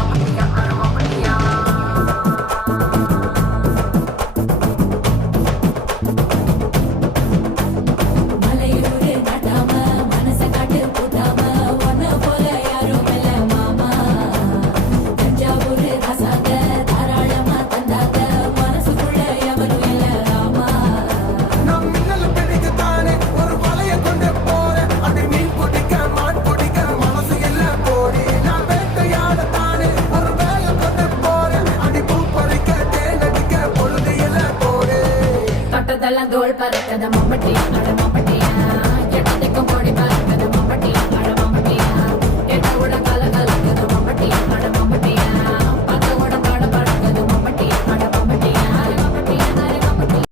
啊。எல்லாம் தோல் பறக்கத மம்பட்டி நட மம்பட்டியா?